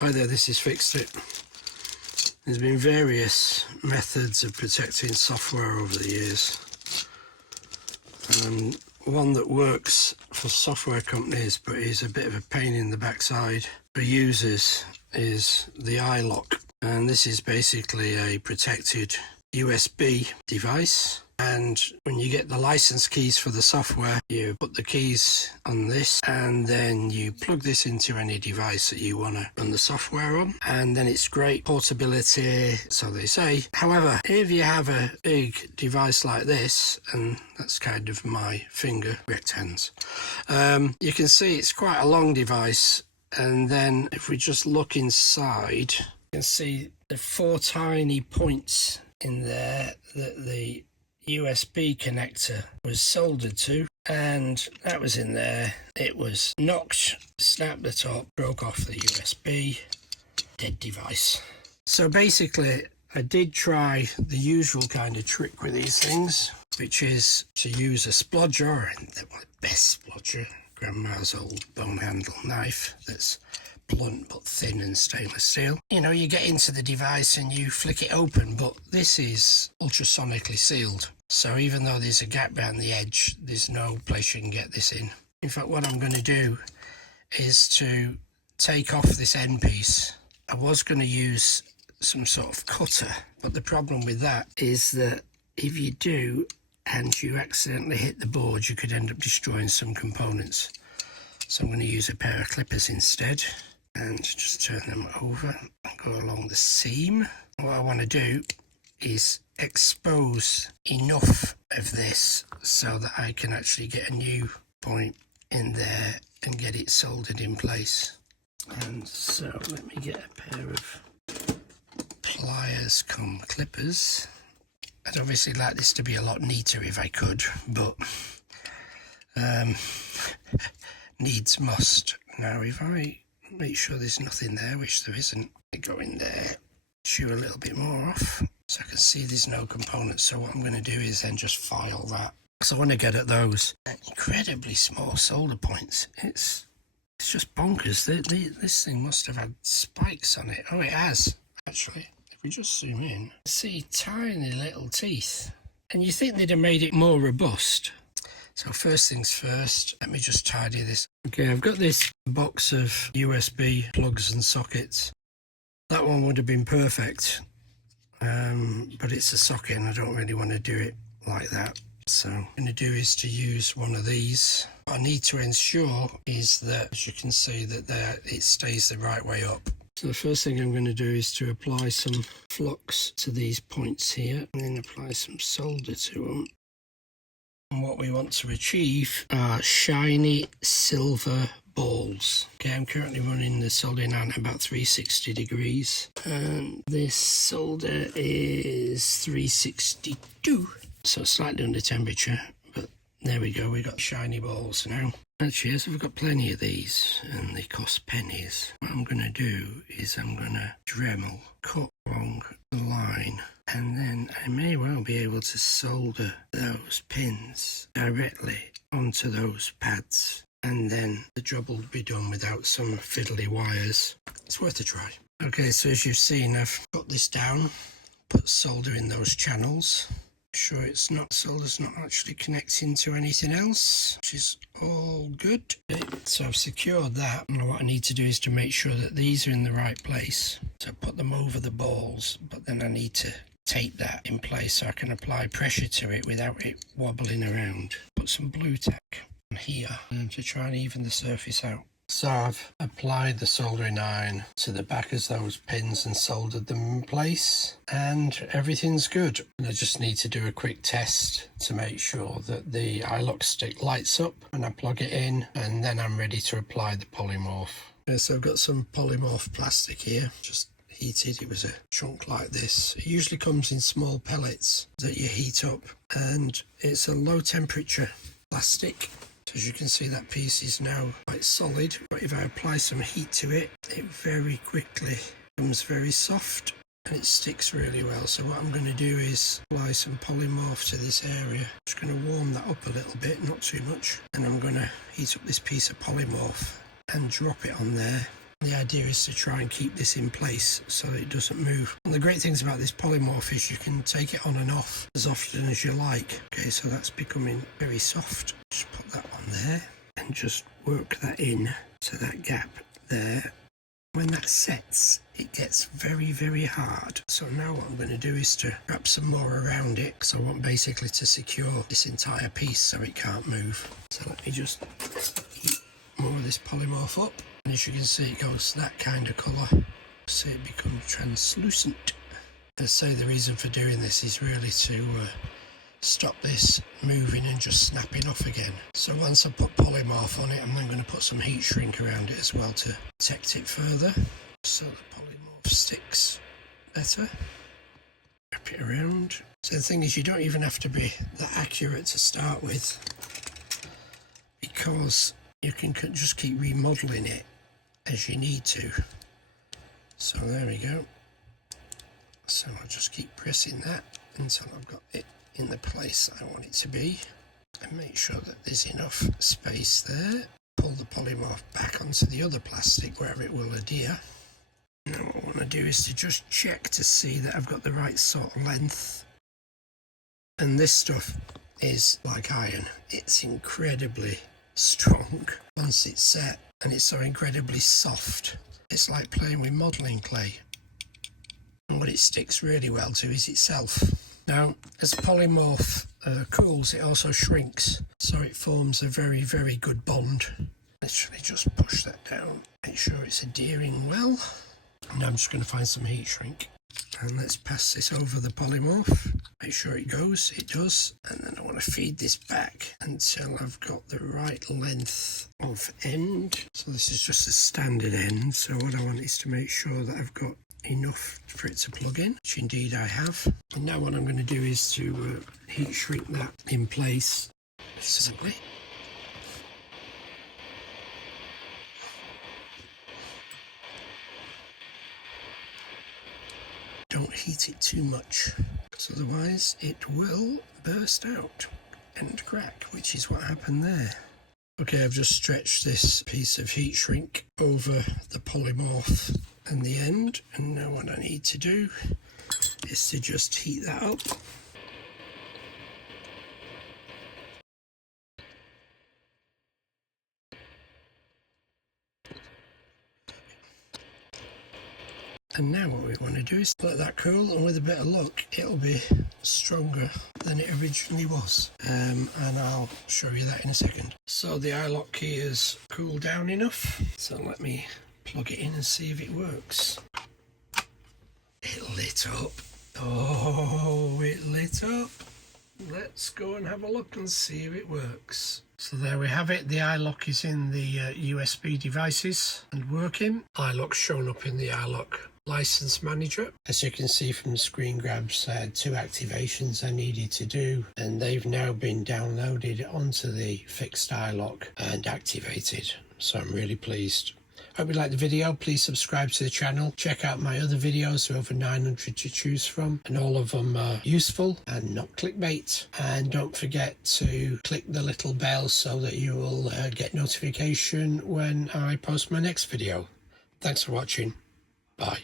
Hi there, this is Fixed It. There's been various methods of protecting software over the years. And one that works for software companies but is a bit of a pain in the backside for users is the ILok. And this is basically a protected USB device. And when you get the license keys for the software, you put the keys on this and then you plug this into any device that you want to run the software on. And then it's great portability, so they say. However, if you have a big device like this, and that's kind of my finger, correct hands, you can see it's quite a long device. And then if we just look inside, you can see the 4 tiny points in there that the USB connector was soldered to, and that was in there. It was knocked, snapped the top, broke off the USB, dead device. So basically I did try the usual kind of trick with these things, which is to use a splodger, and the best splodger, grandma's old bone handle knife that's blunt but thin and stainless steel. You know, you get into the device and you flick it open, but this is ultrasonically sealed. So even though there's a gap around the edge, there's no place you can get this in. In fact, what I'm going to do is to take off this end piece. I was going to use some sort of cutter, but the problem with that is that if you do and you accidentally hit the board, you could end up destroying some components. So I'm going to use a pair of clippers instead and just turn them over and go along the seam. What I want to do is expose enough of this so that I can actually get a new point in there and get it soldered in place. And so let me get a pair of pliers cum clippers. I'd obviously like this to be a lot neater if I could, but needs must. Now if I make sure there's nothing there, which there isn't, I go in there, chew a little bit more off so I can see there's no components. So what I'm going to do is then just file that, because I want to get at those incredibly small solder points. It's just bonkers. This thing must have had spikes on it. Oh, it has actually. If we just zoom in, see tiny little teeth, and you think they'd have made it more robust. So first things first, let me just tidy this. Okay, I've got this box of USB plugs and sockets. That one would have been perfect, but it's a socket and I don't really want to do it like that. So what I'm going to do is to use one of these. What I need to ensure is that, as you can see, that it stays the right way up. So the first thing I'm going to do is to apply some flux to these points here and then apply some solder to them. And what we want to achieve are shiny silver balls. Okay, I'm currently running the soldering iron at about 360 degrees. And this solder is 362. So slightly under temperature, but there we go, we got shiny balls now. Actually, as we've got plenty of these, and they cost pennies, what I'm going to do is I'm going to Dremel, cut along the line, and then I may well be able to solder those pins directly onto those pads, and then the job will be done without some fiddly wires. It's worth a try. Okay, so as you've seen, I've got this down, put solder in those channels. Sure solder's not actually connecting to anything else, which is all good. So I've secured that, and what I need to do is to make sure that these are in the right place. So put them over the balls, but then I need to tape that in place so I can apply pressure to it without it wobbling around. Put some blue tack on here to try and even the surface out. So I've applied the soldering iron to the back of those pins and soldered them in place, and everything's good. And I just need to do a quick test to make sure that the ILok stick lights up when I plug it in, and then I'm ready to apply the polymorph. Okay, so I've got some polymorph plastic here, just heated. It was a chunk like this. It usually comes in small pellets that you heat up, and it's a low temperature plastic. As you can see, that piece is now quite solid, but if I apply some heat to it, it very quickly becomes very soft and it sticks really well. So what I'm going to do is apply some polymorph to this area. Just going to warm that up a little bit, not too much, and I'm going to heat up this piece of polymorph and drop it on there. The idea is to try and keep this in place so that it doesn't move. And the great things about this polymorph is you can take it on and off as often as you like. Okay, so that's becoming very soft. Just put that on there and just work that in to that gap there. When that sets, it gets very, very hard. So now what I'm going to do is to wrap some more around it, because I want basically to secure this entire piece so it can't move. So let me just heat more of this polymorph up. And as you can see, it goes that kind of colour, so it becomes translucent. I say the reason for doing this is really to stop this moving and just snapping off again. So once I put polymorph on it, I'm then going to put some heat shrink around it as well to protect it further, so the polymorph sticks better. Wrap it around. So the thing is, you don't even have to be that accurate to start with, because you can just keep remodelling it as you need to. So there we go. So I'll just keep pressing that until I've got it in the place I want it to be, and make sure that there's enough space there. Pull the polymorph back onto the other plastic where it will adhere. Now what I want to do is to just check to see that I've got the right sort of length. And this stuff is like iron. It's incredibly strong once it's set, and it's so incredibly soft. It's like playing with modelling clay. And what it sticks really well to is itself. Now, as polymorph cools, it also shrinks, so it forms a very, very good bond. Literally just push that down, make sure it's adhering well. Now I'm just going to find some heat shrink. And let's pass this over the polymorph. Make sure it goes, it does. And then I want to feed this back until I've got the right length of end. So this is just a standard end, so what I want is to make sure that I've got enough for it to plug in, which indeed I have. And now what I'm going to do is to heat shrink that in place simply. Don't heat it too much, because otherwise it will burst out and crack, which is what happened there. Okay, I've just stretched this piece of heat shrink over the polymorph and the end, and now what I need to do is to just heat that up. And now what we want to do is let that cool, and with a bit of luck it'll be stronger than it originally was. And I'll show you that in a second. So the ILok key has cooled down enough, so let me plug it in and see if it works. It lit up. Oh, it lit up. Let's go and have a look and see if it works. So there we have it. The ILok is in the USB devices and working. ILok's shown up in the ILok license manager. As you can see from the screen grabs, I had 2 activations I needed to do, and they've now been downloaded onto the fixed ILok and activated. So I'm really pleased. Hope you liked the video. Please subscribe to the channel. Check out my other videos, there are over 900 to choose from, and all of them are useful and not clickbait. And don't forget to click the little bell so that you will get notification when I post my next video. Thanks for watching. Bye.